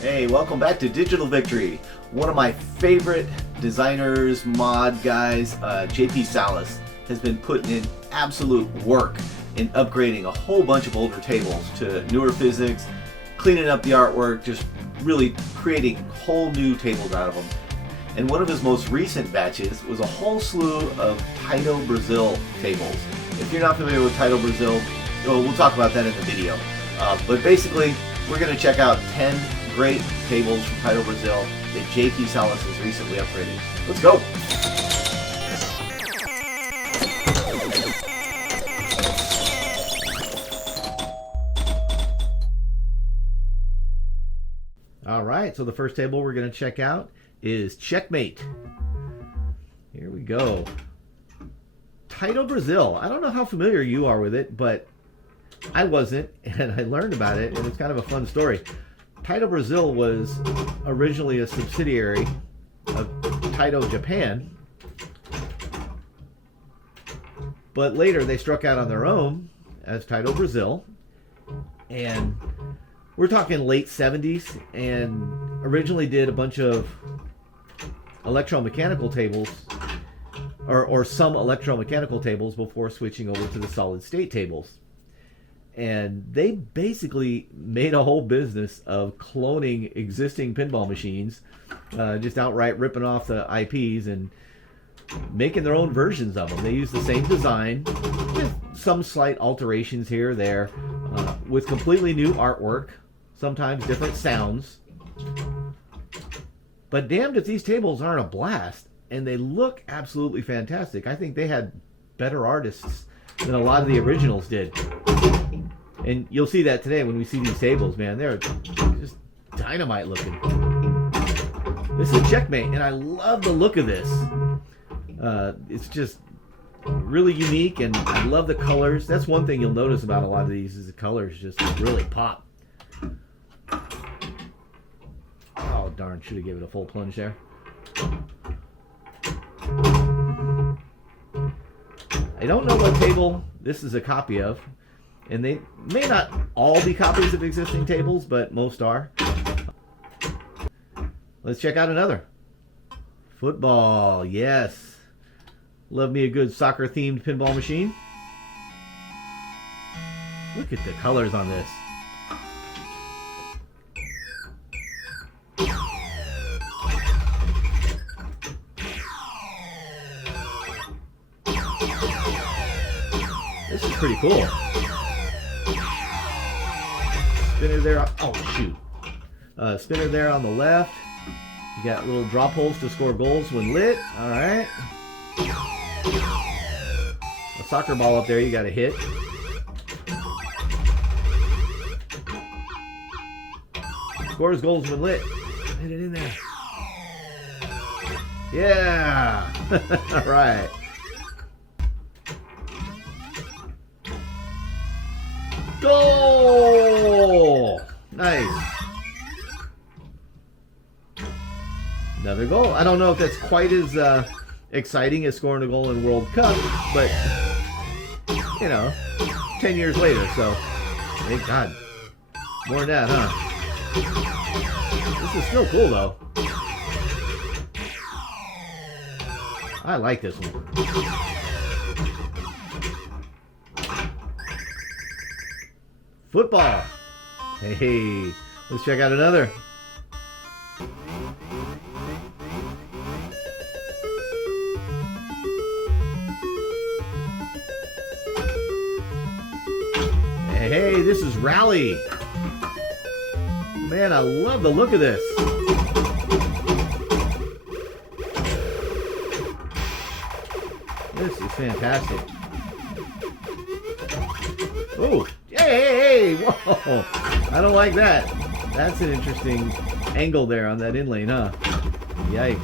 Hey, welcome back to Digital Victory. One of my favorite designers, mod guys, JP Salas, has been putting in absolute work in upgrading a whole bunch of older tables to newer physics, cleaning up the artwork, just really creating whole new tables out of them. And one of his most recent batches was a whole slew of Taito Brazil tables. If you're not familiar with Taito Brazil, we'll talk about that in the video. But basically, we're going to check out 10 great tables from Taito Brazil that JP Salas has recently upgraded. Let's go! Alright, so the first table we're going to check out is Checkmate. Here we go. Taito Brazil. I don't know how familiar you are with it, but I wasn't, and I learned about it, and it's kind of a fun story. Taito Brazil was originally a subsidiary of Taito Japan, but later they struck out on their own as Taito Brazil, and we're talking late 70s, and originally did a bunch of electromechanical tables, or some electromechanical tables before switching over to the solid state tables. And they basically made a whole business of cloning existing pinball machines, just outright ripping off the IPs and making their own versions of them. They use the same design with some slight alterations here or there, with completely new artwork, sometimes different sounds. But damned if these tables aren't a blast, and they look absolutely fantastic. I think they had better artists than a lot of the originals did. And you'll see that today when we see these tables, man. They're just dynamite looking. This is Checkmate, and I love the look of this. It's just really unique, and I love the colors. That's one thing you'll notice about a lot of these is the colors just really pop. Oh, darn. Should have given it a full plunge there. I don't know what table this is a copy of. And they may not all be copies of existing tables, but most are. Let's check out another. Football, yes. Love me a good soccer-themed pinball machine. Look at the colors on this. This is pretty cool. Spinner there. Oh, shoot. Spinner there on the left. You got little drop holes to score goals when lit. All right. A soccer ball up there you got to hit. Scores goals when lit. Hit it in there. Yeah. All right. Goal! Nice. Another goal. I don't know if that's quite as exciting as scoring a goal in World Cup, but, you know, 10 years later, so thank God. More than that, huh? This is still cool, though. I like this one. Football. Hey, let's check out another. Hey, this is Rally. Man, I love the look of this. This is fantastic. Oh. Hey, whoa, I don't like that. That's an interesting angle there on that inlane, huh? Yikes.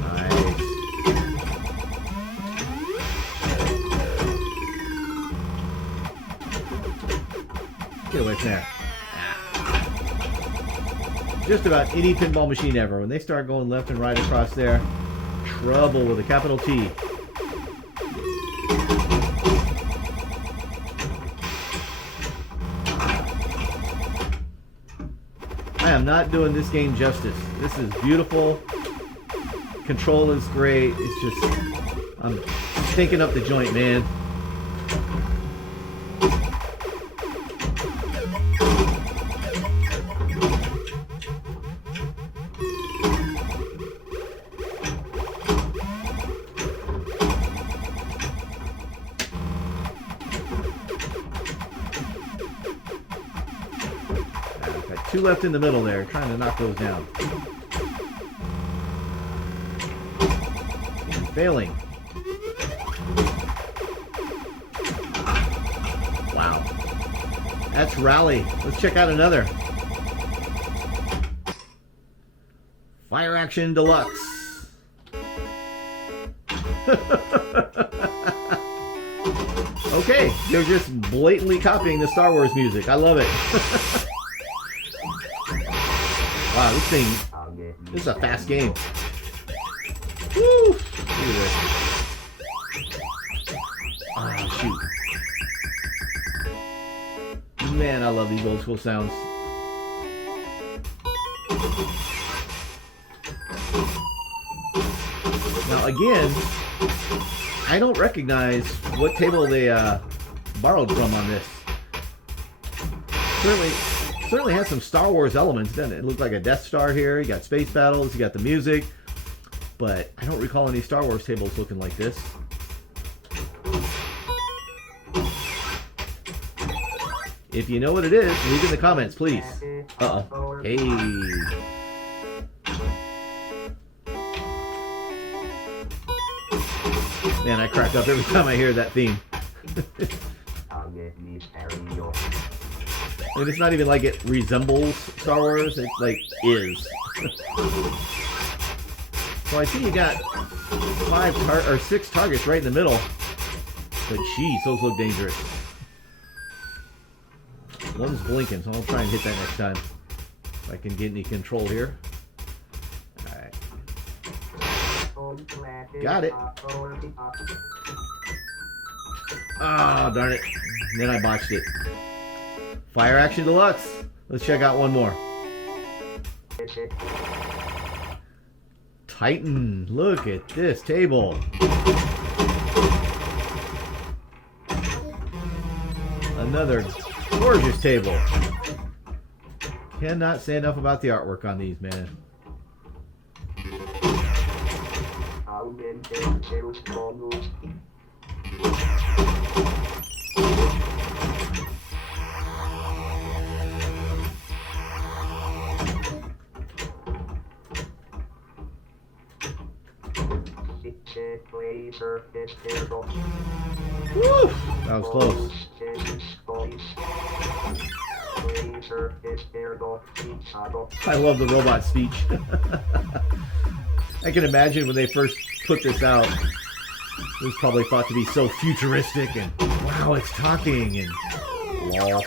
Nice. Get away from there. Just about any pinball machine ever. When they start going left and right across there, trouble with a capital T. I'm not doing this game justice. This is beautiful. Control is great. It's just, I'm stinking up the joint, man. Two left in the middle there, trying to knock those down. And failing. Wow. That's Rally. Let's check out another. Fire Action Deluxe. Okay, they're just blatantly copying the Star Wars music. I love it. Wow, this is a fast game. Woo! Look at this. Oh, shoot. Man, I love these old school sounds. Now, again, I don't recognize what table they borrowed from on this. Certainly has some Star Wars elements, doesn't it? It looks like a Death Star here. You got space battles, you got the music, but I don't recall any Star Wars tables looking like this. If you know what it is, leave it in the comments, please. Uh-oh. Hey. Man, I crack up every time I hear that theme. And it's not even like it resembles Star Wars, it's like is. So I see you got 6 targets right in the middle. But geez, those look dangerous. One's blinking, so I'll try and hit that next time. If I can get any control here. Alright. Got it. Ah, oh, darn it. And then I botched it. Fire Action Deluxe. Let's check out one more. Titan. Look at this table. Another gorgeous table. Cannot say enough about the artwork on these, man. Woo! That was close. I love the robot speech. I can imagine when they first put this out, it was probably thought to be so futuristic and wow, it's talking and lol.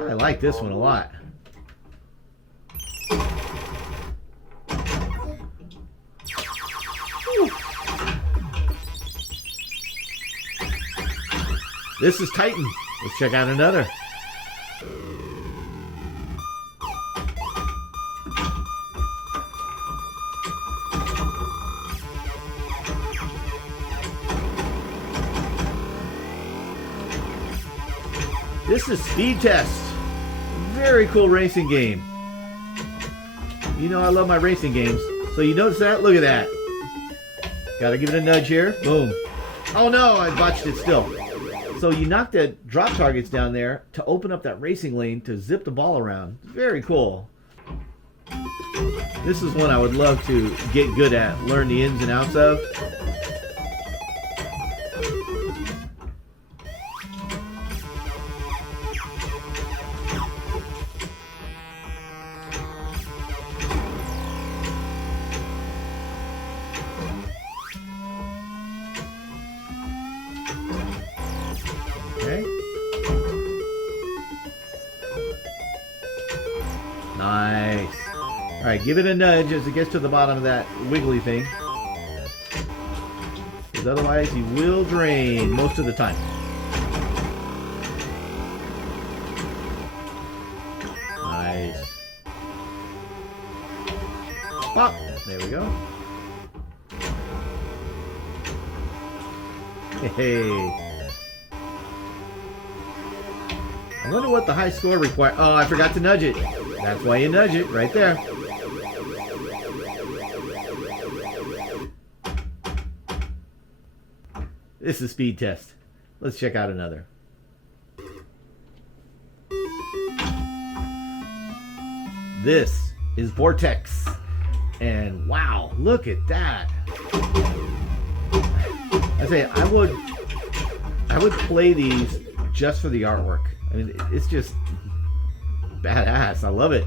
I like this one a lot. Whew. This is Titan. Let's check out another. This is Speed Test. Very cool racing game. You know I love my racing games. So you notice that? Look at that. Gotta give it a nudge here. Boom. Oh no, I botched it still. So you knock the drop targets down there to open up that racing lane to zip the ball around. Very cool. This is one I would love to get good at, learn the ins and outs of. Alright, give it a nudge as it gets to the bottom of that wiggly thing. Because otherwise he will drain most of the time. Nice. Pop! There we go. Hey. I wonder what the high score requires. Oh, I forgot to nudge it. That's why you nudge it, right there. This is a speed test. Let's check out another. This is Vortex. And wow, look at that. I say I would play these just for the artwork. I mean, it's just badass. I love it.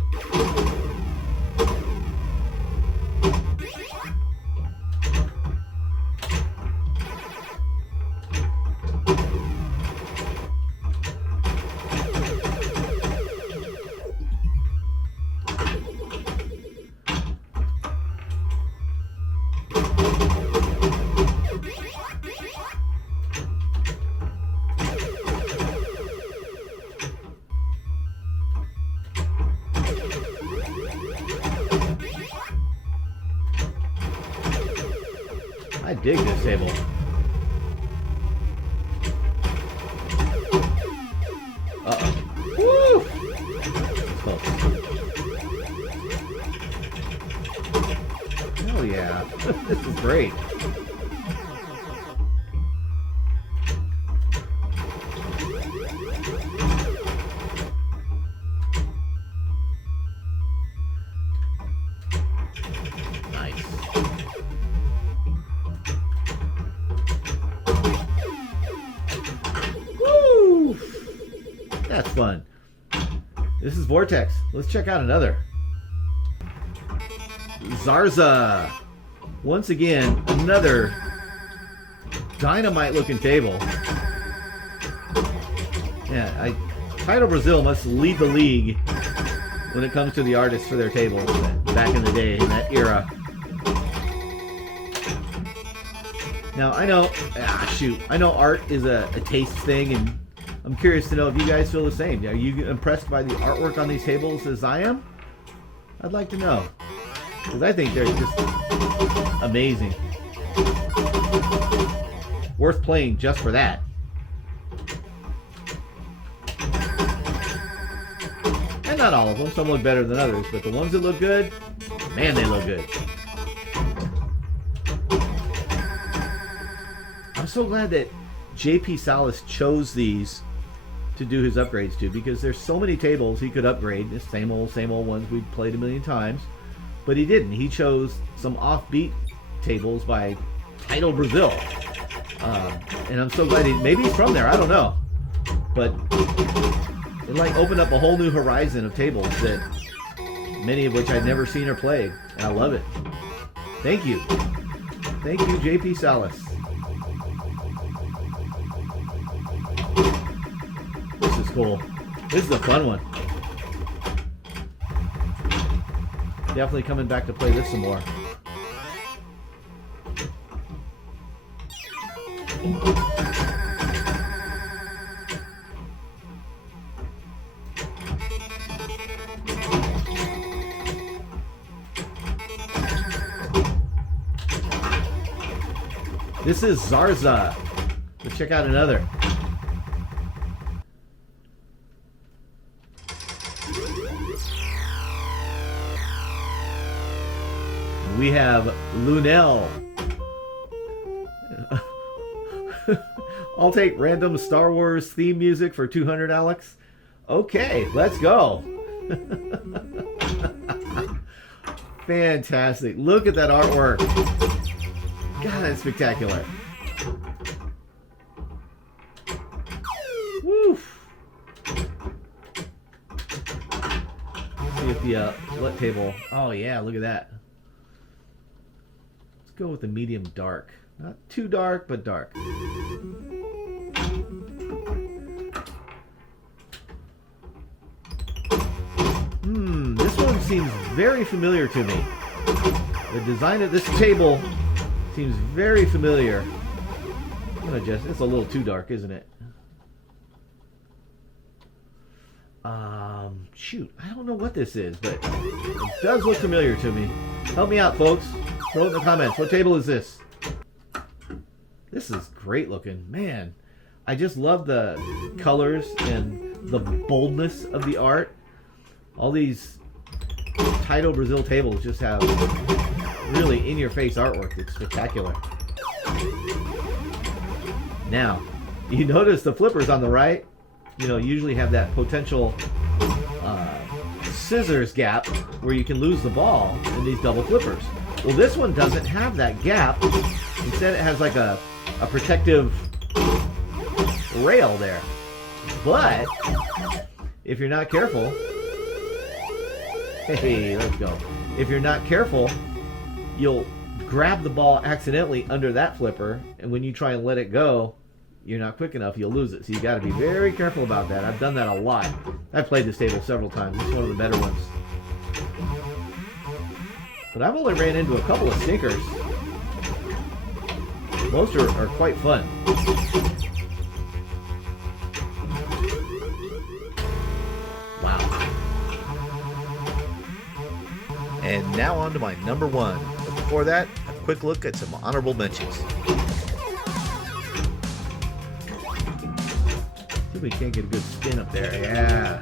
I dig this table. Uh-oh. Woo! Close. Hell yeah. This is great. Nice. Woo! That's fun. This is Vortex. Let's check out another. Zorza. Once again, another dynamite looking table. Yeah, Taito Brazil must lead the league when it comes to the artists for their tables back in the day, in that era. Now, I know, I know art is a taste thing, and I'm curious to know if you guys feel the same. Are you impressed by the artwork on these tables as I am? I'd like to know, because I think they're just amazing. Worth playing just for that. And not all of them. Some look better than others, but the ones that look good, man, they look good. I'm so glad that JP Salas chose these to do his upgrades to, because there's so many tables he could upgrade, the same old ones we've played a million times, but he didn't. He chose some offbeat tables by Taito Brazil, and I'm so glad maybe he's from there, I don't know, but it like opened up a whole new horizon of tables that many of which I'd never seen or played, and I love it. Thank you JP Salas. This is cool. This is a fun one. Definitely coming back to play this some more. This is Zorza. Let's check out another. We have Lunel. I'll take random Star Wars theme music for 200, Alex. Okay, let's go. Fantastic. Look at that artwork. God, that's spectacular. Woo. Let's see if the LUT table. Oh yeah, look at that. Let's go with the medium dark. Not too dark, but dark. This one's seems very familiar to me. The design of this table seems very familiar. I'm gonna adjust. It's a little too dark, isn't it? Shoot, I don't know what this is, but it does look familiar to me. Help me out, folks. Throw it in the comments. What table is this? This is great looking. Man, I just love the colors and the boldness of the art. All these Taito Brazil tables just have really in-your-face artwork. It's spectacular. Now, you notice the flippers on the right, you know, usually have that potential scissors gap where you can lose the ball in these double flippers. Well, this one doesn't have that gap. Instead, it has like a protective rail there. But if you're not careful, hey, let's go. If you're not careful, you'll grab the ball accidentally under that flipper, and when you try and let it go, you're not quick enough, you'll lose it. So you got to be very careful about that. I've done that a lot. I've played this table several times. It's one of the better ones. But I've only ran into a couple of stinkers. Most are quite fun. Wow. And now on to my number one. But before that, a quick look at some honorable mentions. See if we can't get a good spin up there. Yeah.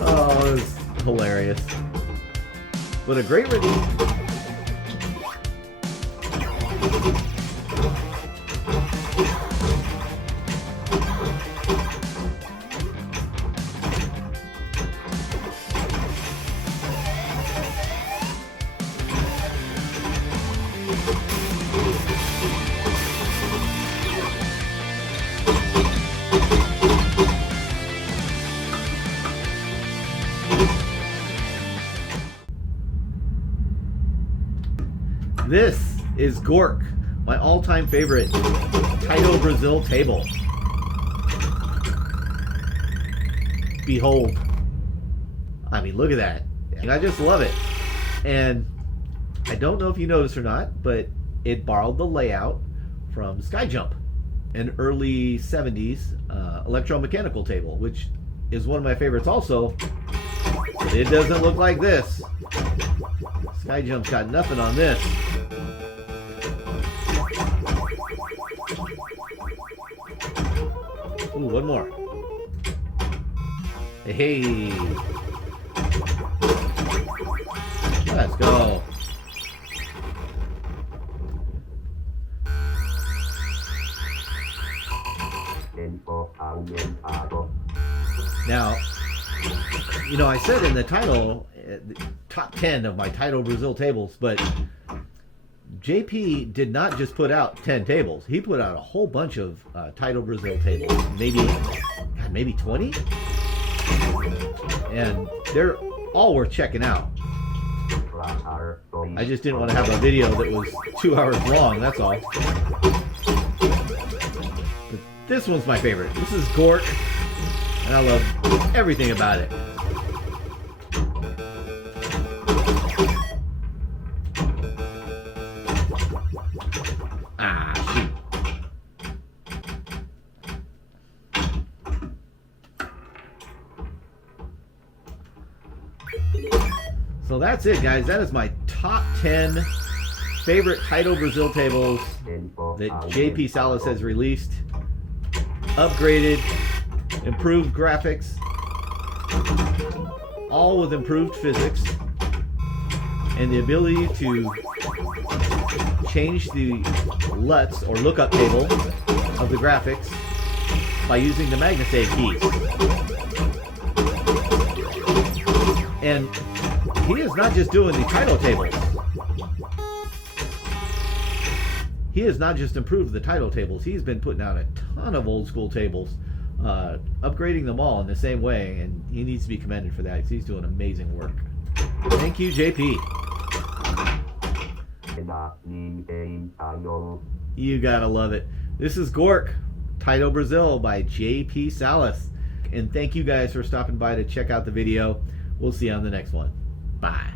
Oh, it was hilarious. But a great review. This is Gork, my all-time favorite Taito Brazil table. Behold. I mean, look at that. And I just love it. And I don't know if you noticed or not, but it borrowed the layout from Skyjump, an early 70s electromechanical table, which is one of my favorites also. But it doesn't look like this. Skyjump's got nothing on this. Ooh, one more. Hey. Let's go. Now, you know, I said in the title, top 10 of my Taito Brazil tables, but JP did not just put out 10 tables. He put out a whole bunch of Taito Brazil tables, maybe 20, and they're all worth checking out. I just didn't want to have a video that was 2 hours long, that's all. But this one's my favorite. This is Gork, and I love everything about it. So that's it, guys. That is my top 10 favorite Taito Brazil tables that JP Salas has released. Upgraded, improved graphics, all with improved physics, and the ability to change the LUTS or lookup table of the graphics by using the magnetate keys. And he is not just doing the Taito tables. He has not just improved the Taito tables. He's been putting out a ton of old school tables, upgrading them all in the same way, and he needs to be commended for that because he's doing amazing work. Thank you, JP. You gotta love it. This is Gork, Taito Brazil by JP Salas. And thank you guys for stopping by to check out the video. We'll see you on the next one. Bye.